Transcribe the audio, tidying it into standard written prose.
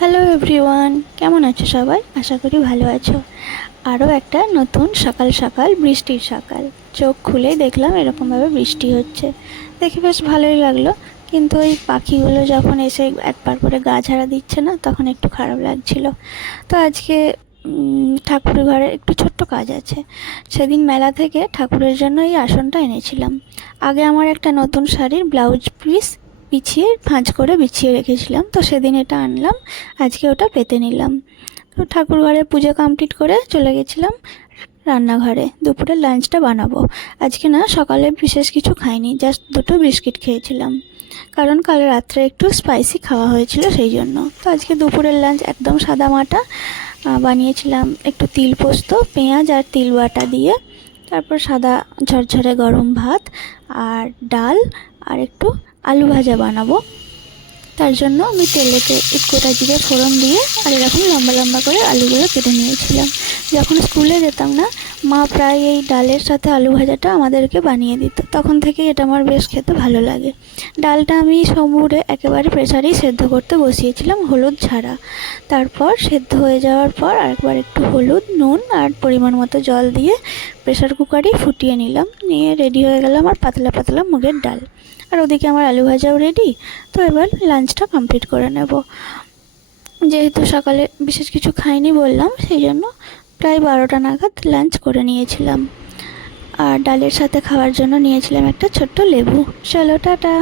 Hello everyone, কেমন আছো সবাই? আশা করি ভালো আছো। আরও একটা নতুন সকাল সকাল, বৃষ্টির সকাল। চোখ খুলেই দেখলাম এরকমভাবে বৃষ্টি হচ্ছে, দেখে বেশ ভালোই লাগলো। কিন্তু ওই পাখিগুলো যখন এসে একবার করে গা ঝাড়া দিচ্ছে না, তখন একটু খারাপ লাগছিল। তো আজকে ঠাকুরের ঘরে একটু ছোট্ট কাজ আছে। সেদিন মেলা থেকে ঠাকুরের জন্য এই আসনটা এনেছিলাম। আগে আমার একটা নতুন শাড়ির ব্লাউজ পিস বিছিয়ে ভাঁজ করে বিছিয়ে রেখেছিলাম, তো সেদিন এটা আনলাম। আজকে ওটা পেতে নিলাম। তো ঠাকুর ঘরে পুজো কমপ্লিট করে চলে গেছিলাম রান্নাঘরে। দুপুরের লাঞ্চটা বানাবো। আজকে না সকালে বিশেষ কিছু খাইনি, জাস্ট দুটো বিস্কিট খেয়েছিলাম, কারণ কাল রাত্রে একটু স্পাইসি খাওয়া হয়েছিল সেই জন্য। তো আজকে দুপুরের লাঞ্চ একদম সাদামাটা বানিয়েছিলাম, একটু তিল পোস্ত, পেঁয়াজ আর তিল বাটা দিয়ে। তারপর সাদা ঝরঝরে গরম ভাত আর ডাল আর একটু আলু ভাজা বানাবো। তার জন্য আমি তেলেতে গোটা জিরে ফোড়ন দিয়ে আর এরকম লম্বা লম্বা করে আলুগুলো কেটে নিয়েছিলাম। যখন স্কুলে যেতাম না, মা প্রায় এই ডালের সাথে আলু ভাজাটা আমাদেরকে বানিয়ে দিত, তখন থেকে এটা আমার বেশ খেতে ভালো লাগে। ডালটা আমি সমুরে একেবারে প্রেসারেই সেদ্ধ করতে বসিয়েছিলাম, হলুদ ছাড়া। তারপর সেদ্ধ হয়ে যাওয়ার পর আরেকবার একটু হলুদ, নুন আর পরিমাণ মতো জল দিয়ে প্রেসার কুকারেই ফুটিয়ে নিলাম। নিয়ে রেডি হয়ে গেল আমার পাতলা পাতলা মুগের ডাল। আর ওদিকে আমার আলু ভাজাও রেডি। তো এবার লাঞ্চটা কমপ্লিট করে নেব। যেহেতু সকালে বিশেষ কিছু খাইনি বললাম, সেই জন্য প্রায় 12টা নাগাদ লাঞ্চ করে নিয়েছিলাম। আর ডালের সাথে খাওয়ার জন্য নিয়েছিলাম একটা ছোট্ট লেবু। চলো টাটা।